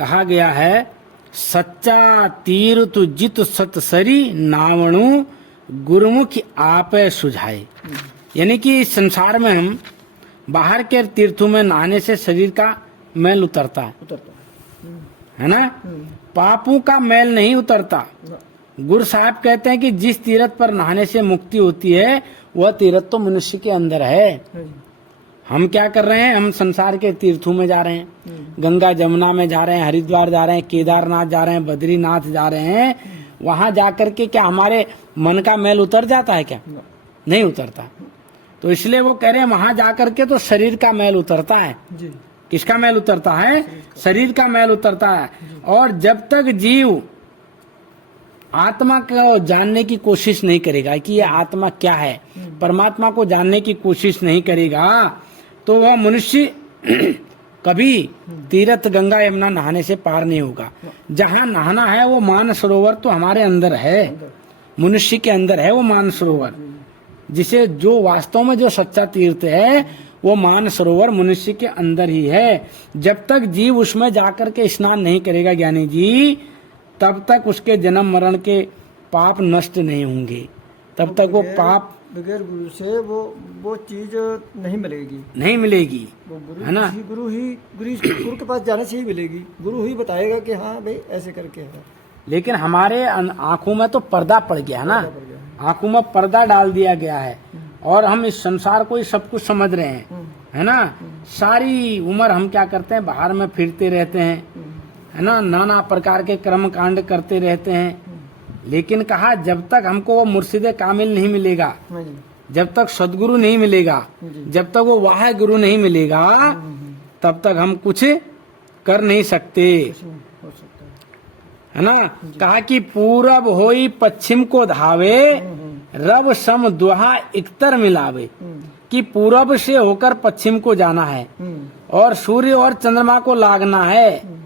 कहा गया है सच्चा तीर्थ जित सतसरी नावणु गुरुमुख आपे सुझाए। यानी कि इस संसार में हम बाहर के तीर्थों में नहाने से शरीर का मैल उतरता है ना, पापों का मैल नहीं उतरता। गुरु साहब कहते हैं कि जिस तीर्थ पर नहाने से मुक्ति होती है वह तीर्थ तो मनुष्य के अंदर है। हम क्या कर रहे हैं, हम संसार के तीर्थों में जा रहे हैं, गंगा जमुना में जा रहे हैं, हरिद्वार जा रहे हैं, केदारनाथ जा रहे हैं, बद्रीनाथ जा रहे हैं। वहां जाकर के क्या हमारे मन का मैल उतर जाता है? क्या नहीं उतरता। तो इसलिए वो कह रहे हैं वहां जाकर के तो शरीर का मैल उतरता है। किसका मैल उतरता है? शरीर का मैल उतरता है। और जब तक जीव आत्मा को जानने की कोशिश नहीं करेगा कि ये आत्मा क्या है, परमात्मा को जानने की कोशिश नहीं करेगा, तो वह मनुष्य कभी तीर्थ गंगा यमुना नहाने से पार नहीं होगा। जहाँ नहाना है वो मानसरोवर तो हमारे अंदर है, मनुष्य के अंदर है वो मानसरोवर। जिसे जो वास्तव में जो सच्चा तीर्थ है वो मानसरोवर मनुष्य के अंदर ही है। जब तक जीव उसमें जाकर के स्नान नहीं करेगा ज्ञानी जी, तब तक उसके जन्म मरण के पाप नष्ट नहीं होंगे, तब तक वो पाप बगैर गुरु से वो चीज नहीं मिलेगी, नहीं मिलेगी। वो गुरु है ना, गुरु के पास जाने से ही मिलेगी। गुरु ही बताएगा कि हाँ भाई ऐसे करके है। लेकिन हमारे आंखों में तो पर्दा पड़ गया ना, आंखों में पर्दा डाल दिया गया है और हम इस संसार को ही सब कुछ समझ रहे हैं, है ना। सारी उम्र हम क्या करते हैं, बाहर में फिरते रहते हैं, है ना, नाना प्रकार के कर्म कांड करते रहते हैं। लेकिन कहा जब तक हमको वो मुर्शिदे कामिल नहीं मिलेगा, जब तक सदगुरु नहीं मिलेगा, जब तक वो वाह गुरु नहीं मिलेगा, तब तक हम कुछ कर नहीं सकते, है ना। कहा कि पूरब होई पश्चिम को धावे, रब सम दुहा इकतर मिलावे। कि पूरब से होकर पश्चिम को जाना है और सूर्य और चंद्रमा को लागना है।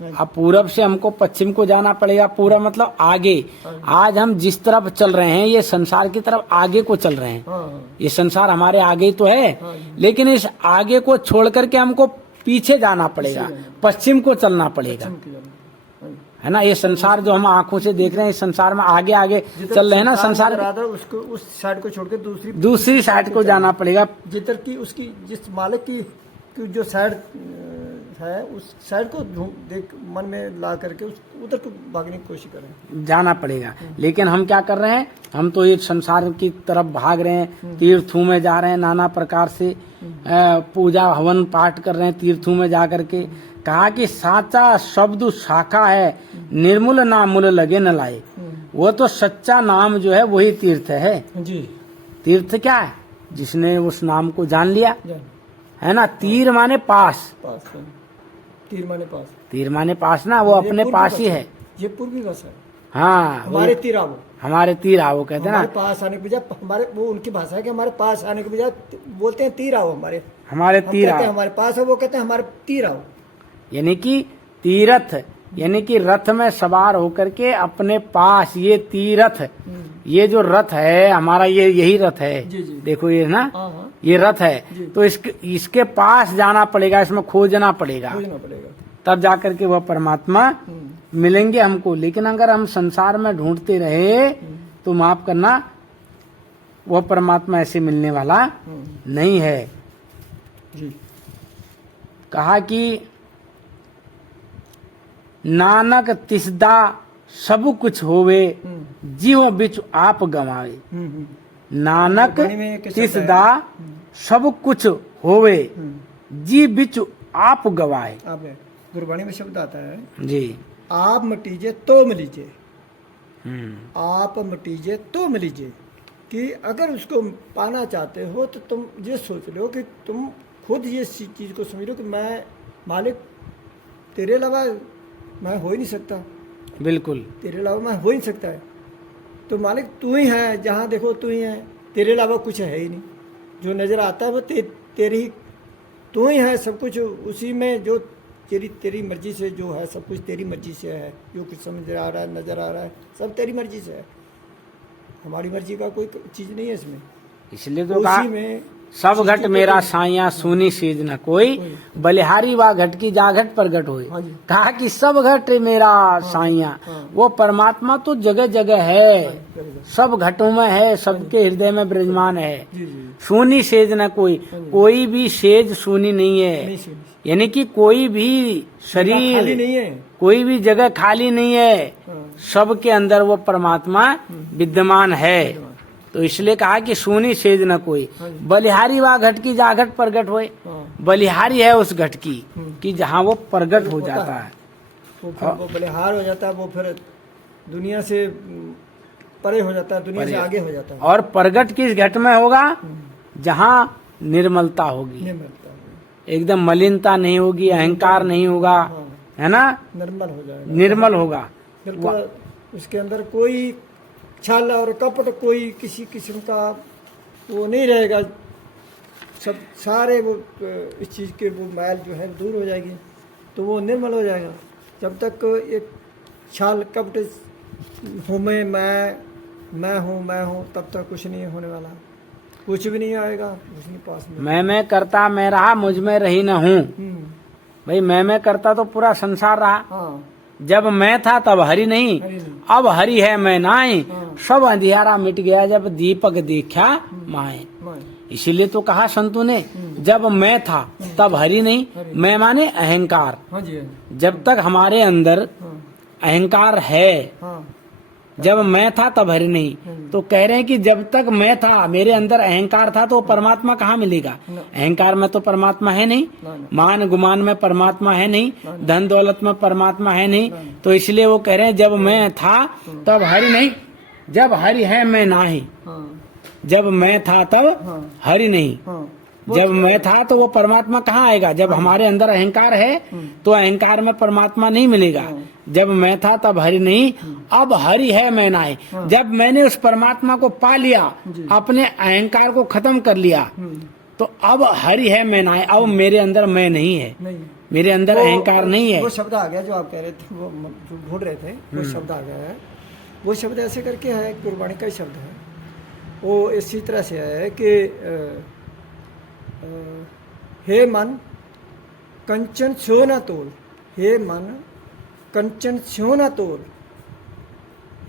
अब पूरब से हमको पश्चिम को जाना पड़ेगा। पूरा मतलब आगे। आज हम जिस तरफ चल रहे हैं ये संसार की तरफ आगे को चल रहे हैं। ये संसार हमारे आगे तो है, लेकिन इस आगे को छोड़ करके हमको पीछे जाना पड़ेगा, पश्चिम को चलना पड़ेगा, है ना। ये संसार जो हम आंखों से देख रहे हैं, इस संसार में आगे आगे चल रहे हैं ना, संसार उसको उस साइड को छोड़ के दूसरी साइड को जाना पड़ेगा। जिधर की उसकी जिस मालिक की जो साइड है उस साइड को देख मन में ला करके उधर को भागने की कोशिश करें, जाना पड़ेगा। लेकिन हम क्या कर रहे हैं, हम तो ये संसार की तरफ भाग रहे हैं, तीर्थों में जा रहे हैं, नाना प्रकार से पूजा हवन पाठ कर रहे हैं तीर्थों में जा करके। कहा कि साचा शब्द शाखा है, निर्मूल ना मूल लगे न लाए। वो तो सच्चा नाम जो है वही तीर्थ है जी। तीर्थ क्या है? जिसने उस नाम को जान लिया, है ना। तीर माने पास, तीर माने पास, तीर माने पास ना, वो अपने पास ही है। ये पूर्वी भाषा है। हाँ, हमारे तीर आओ, हमारे तीर आओ कहते हैं ना। पास आने के बजाय हमारे, वो उनकी भाषा है कि हमारे पास आने के बजाय बोलते हैं तीर आओ, हमारे तीर आओ, हमारे पास है, वो कहते हैं हमारे तीर आओ। यानी कि तीरथ, यानी कि रथ में सवार होकर के अपने पास, ये तीरथ, ये जो रथ है हमारा, ये यही रथ है। जी जी। देखो ये ना, ये रथ है, तो इसके पास जाना पड़ेगा, इसमें खोजना पड़ेगा, तब जाकर के वह परमात्मा मिलेंगे हमको। लेकिन अगर हम संसार में ढूंढते रहे तो माफ करना, वह परमात्मा ऐसे मिलने वाला नहीं है। कहा कि नानक तिसदा सब कुछ होवे, जीव बिच आप गवावे। नानक तिसदा सब कुछ होवे, जी बिच आप गवाए। गुरबाणी में शब्द आता है जी, आप मटीजे तो मिलीजे, आप मटीजे तो मिलीजे। कि अगर उसको पाना चाहते हो तो तुम ये सोच लो कि तुम खुद ये चीज को समझ लो कि मैं मालिक, तेरे अलावा मैं हो ही नहीं सकता, बिल्कुल तेरे अलावा मैं हो ही नहीं सकता है। तो मालिक तू ही है, जहाँ देखो तू ही है, तेरे अलावा कुछ है ही नहीं। जो नज़र आता है वो तेरी ही, तू ही है सब कुछ। उसी में जो तेरी मर्जी से जो है सब कुछ तेरी मर्जी से है। जो कुछ समझ आ रहा है, नज़र आ रहा है, सब तेरी मर्जी से है। हमारी मर्जी का कोई चीज़ नहीं है इसमें। इसलिए तो उसी में सब घट मेरा साइया सुनी सीज न कोई, बलिहारी वा घट की जा घट प्रगट होए। हाँ जी। कहा कि सब घट मेरा साइया, वो परमात्मा तो जगह जगह है, सब घटों में है, सबके हृदय में विराजमान है। जी जी सुनी सेज न कोई, कोई भी सेज सुनी नहीं है, नहीं सुनी, यानी कि कोई भी खाली शरीर, नहीं है। कोई भी जगह खाली नहीं है, हाँ, सबके अंदर वो परमात्मा विद्यमान है। तो इसलिए कहा कि सुनी सेज न कोई, हाँ जी। बलिहारी वा घट की जा घट प्रगट होए। हाँ, बलिहारी है उस घट की कि जहाँ वो प्रगट हो होता जाता है। है। वो फिर वो बलिहार हो जाता है, वो फिर दुनिया से परे हो जाता है, दुनिया से आगे हो जाता है। और प्रगट किस घट में होगा? जहाँ निर्मलता होगी, नहीं मिलता है। एकदम मलिनता नहीं होगी, अहंकार नहीं होगा, हाँ, है ना, निर्मल हो जाएगा, निर्मल होगा। बिल्कुल। उसके अंदर कोई छल और कपट, कोई किसी किस्म का वो नहीं रहेगा। सब सारे वो इस चीज़ के वो मैल जो है दूर हो जाएगी, तो वो निर्मल हो जाएगा। जब तक एक छल कपट हूँ मैं हूँ, तब तक कुछ नहीं होने वाला, कुछ भी नहीं आएगा, कुछ नहीं पास में। मैं करता मैं रहा, मुझ में रही न हूँ। भाई मैं करता तो पूरा संसार रहा, हाँ, जब मैं था तब हरि नहीं, हरि नहीं। अब हरि है मैं नाई, हाँ। सब अंधियारा मिट गया जब दीपक देखा माए। मैं इसीलिए तो कहा संतों ने, जब मैं था तब हरि नहीं, मैं माने अहंकार। हाँ जी, हाँ जी, जब तक हमारे अंदर हाँ, अहंकार है, हाँ, जब मैं था तब हरि नहीं, तो कह रहे हैं कि जब तक मैं था, मेरे अंदर अहंकार था, तो परमात्मा कहाँ मिलेगा? अहंकार में तो परमात्मा है नहीं, मान गुमान में परमात्मा है नहीं, धन दौलत में परमात्मा है नहीं। तो इसलिए वो कह रहे हैं जब मैं था तब हरि नहीं, जब हरि है मैं नाही। हाँ, जब मैं था तब हरि नहीं, हाँ, जब मैं था तो वो परमात्मा कहाँ आएगा? जब हमारे अंदर अहंकार है तो अहंकार में परमात्मा नहीं मिलेगा। जब मैं था तब हरि नहीं, अब हरि है मैं नाई। जब मैंने उस परमात्मा को पा लिया, अपने अहंकार को खत्म कर लिया, तो अब हरि है मैं नाई, अब मेरे अंदर मैं नहीं है, नहीं, मेरे अंदर अहंकार नहीं है। वो शब्द आ गया जो आप कह रहे थे, वो जो ढूंढ रहे थे, वो शब्द आ गया है। वो शब्द ऐसे करके है, गुरबाणी का ही शब्द है। वो इसी तरह से है कि हे मन कंचन छो न तोल, हे मन कंचन छो न तोल,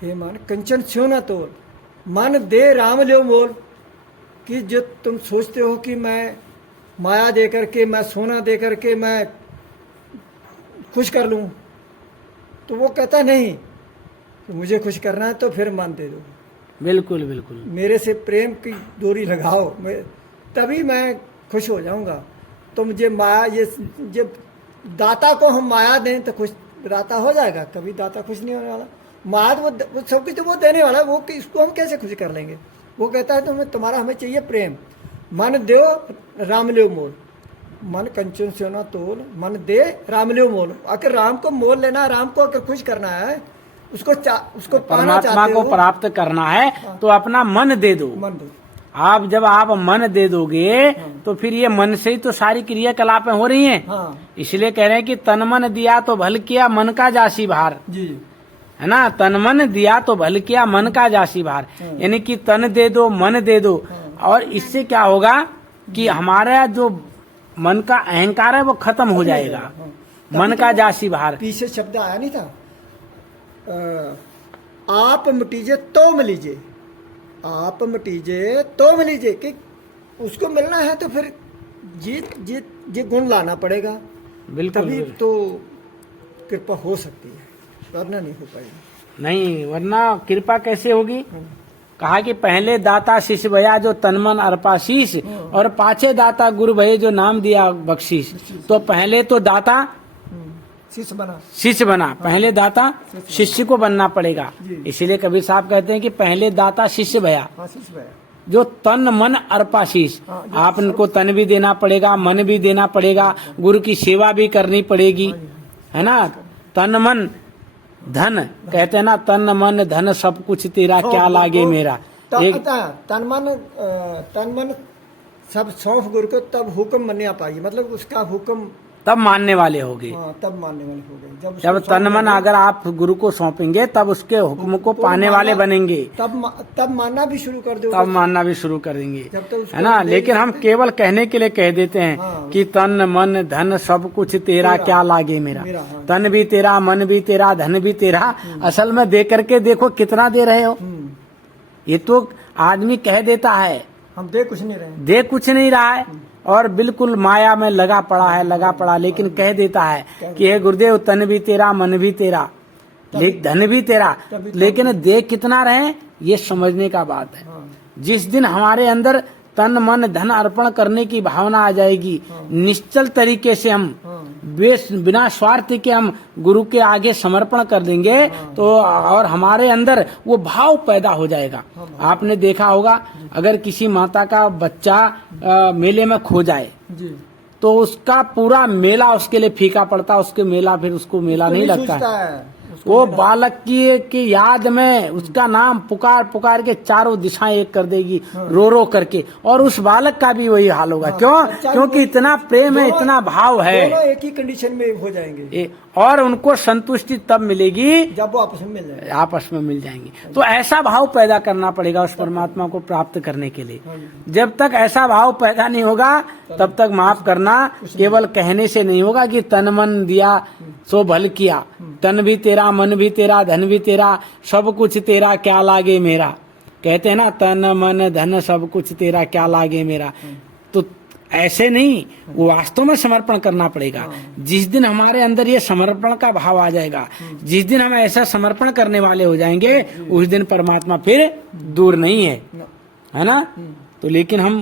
हे मन कंचन छो न तोल, मन दे राम ल्यो मोल। कि जो तुम सोचते हो कि मैं माया दे करके, मैं सोना दे करके मैं खुश कर लूँ, तो वो कहता नहीं, तो मुझे खुश करना है तो फिर मन दे दो, बिल्कुल बिल्कुल, मेरे से प्रेम की डोरी लगाओ, तभी मैं खुश हो जाऊंगा। तो मुझे माया, ये जब दाता को हम माया दें तो खुश दाता हो जाएगा? कभी दाता खुश नहीं होने वाला। माया तो वो सब कुछ तो वो देने वाला, वो इसको हम कैसे खुश कर लेंगे? वो कहता है तो तुम्हारा हमें चाहिए प्रेम। मन दो राम ल्यो मोल, मन कंचन से ना तोल, मन दे राम ल्यो मोल। आखिर राम को मोल लेना, राम को अगर खुश करना है, उसको पाना परमात्मा चाहते को हो, प्राप्त करना है तो अपना मन दे दो। मन दो। आप जब आप मन दे दोगे तो फिर ये मन से ही तो सारी क्रियाकलापें हो रही हैं। हाँ इसलिए कह रहे हैं कि तन मन दिया तो भल किया, मन का जासी भार, जी, है ना। तन मन दिया तो भल किया, मन का जासी भार, यानी कि तन दे दो, मन दे दो। और इससे क्या होगा कि हमारा जो मन का अहंकार है वो खत्म हो जाएगा, मन का जासी भार। पीछे शब्द आया नहीं था, आप मिटीजे तो मिलीजे, आप मिटीजे तो मिलीजे, कि उसको मिलना है तो फिर ये गुण लाना पड़ेगा, बिल्कुल तभी बिल्कुल। तो कृपा हो सकती है, वरना नहीं हो पाएगी। नहीं, वरना कृपा कैसे होगी? कहा कि पहले दाता शिष्य भया जो तनमन अर्पाशीष, और पाछे दाता गुरु भये जो नाम दिया बख्शीश। तो पहले तो दाता शिष्य बना, पहले दाता शिष्य को बनना पड़ेगा। इसीलिए कबीर साहब कहते हैं कि पहले दाता शिष्य भया, जो तन मन अर्पाशीष। आपको तन भी देना पड़ेगा, मन भी देना पड़ेगा, गुरु की सेवा भी करनी पड़ेगी, है ना। तन मन धन, कहते हैं ना, तन मन धन सब कुछ तेरा, क्या लागे मेरा। तन मन सब सौंफ गुरु को, तब हुक्म मन्या पाई, मतलब उसका हुक्म तब मानने वाले होगे। हाँ, तब मानने वाले हो गए। जब जब उसको तन मन अगर आप गुरु को सौंपेंगे तब उसके हुक्म को तो पाने वाले मानना- बनेंगे, तब मानना भी शुरू कर दो। तब मानना भी शुरू कर देंगे, जब तक उसको है ना। ले लेकिन नहीं हम सकते। केवल कहने के लिए कह देते हैं हाँ। कि तन मन धन सब कुछ तेरा, तेरा। क्या लागे मेरा। मेरा, हाँ। तन भी तेरा, मन भी तेरा, धन भी तेरा। असल में दे करके देखो कितना दे रहे हो। ये तो आदमी कह देता है, हम दे कुछ नहीं रहे। दे कुछ नहीं रहा है और बिल्कुल माया में लगा पड़ा है, लगा पड़ा, लेकिन कह देता है कि हे गुरुदेव तन भी तेरा, मन भी तेरा, धन भी तेरा, लेकिन दे कितना रहे ये समझने का बात है। हाँ, जिस दिन हमारे अंदर तन मन धन अर्पण करने की भावना आ जाएगी, निश्चल तरीके से हम हाँ, बिना स्वार्थ के हम गुरु के आगे समर्पण कर देंगे तो और हमारे अंदर वो भाव पैदा हो जाएगा। आपने देखा होगा अगर किसी माता का बच्चा मेले में खो जाए जी। तो उसका पूरा मेला उसके लिए फीका पड़ता, उसके मेला फिर उसको मेला नहीं लगता है। सूझता है। वो बालक की याद में उसका नाम पुकार पुकार के चारों दिशाएं एक कर देगी, रो रो करके, और उस बालक का भी वही हाल होगा। क्यों? बच्चा भी क्योंकि इतना प्रेम है, इतना भाव है, दोनों एक ही कंडीशन में हो जाएंगे और उनको संतुष्टि तब मिलेगी जब वो आपस में मिल जाए। आपस में मिल जाएंगे। तो ऐसा भाव पैदा करना पड़ेगा उस परमात्मा को प्राप्त करने के लिए। जब तक ऐसा भाव पैदा नहीं होगा तब तक माफ करना केवल कहने से नहीं होगा कि तन मन दिया सो भल किया, तन भी तेरा, मन भी तेरा, धन भी तेरा, सब कुछ तेरा, क्या लागे मेरा। कहते हैं ना तन मन धन सब कुछ तेरा, क्या लागे मेरा। तो ऐसे नहीं, वो वास्तव में समर्पण करना पड़ेगा। जिस दिन हमारे अंदर ये समर्पण का भाव आ जाएगा, जिस दिन हम ऐसा समर्पण करने वाले हो जाएंगे, उस दिन परमात्मा फिर दूर नहीं है, है ना। तो लेकिन हम